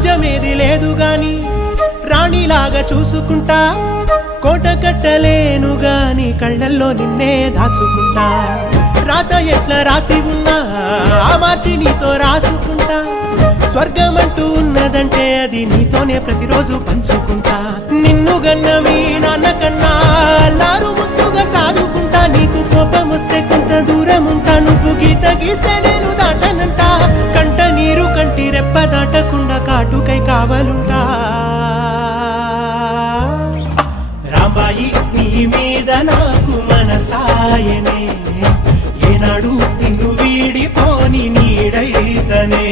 రాజ్యమేది లేదు గాని రాణిలాగా చూసుకుంటా కోట కట్టలేను గాని కళ్ళల్లో నిన్నే దాచుకుంటా రాత ఎట్లా రాసి ఉన్నా ఆ మార్చి నీతో రాసుకుంటా స్వర్గమంటూ ఉన్నదంటే అది నీతోనే ప్రతిరోజు పంచుకుంటా నిన్ను గన్నవి నాన్న కన్నా అల్లారు ముద్దుగా సాదుకుంటా నీకు కోపం వస్తే కొంత దూరం ఉంటా నువ్వు గీత గీస్తే నేను దాటనంట కంట నీరు కంటి రెప్ప దాటకుండా కాటుకై కావలుంటా రాంబాయి నీ మీద నాకు మనసాయనే ఏనాడు నిన్ను వీడిపోని నీడైతనే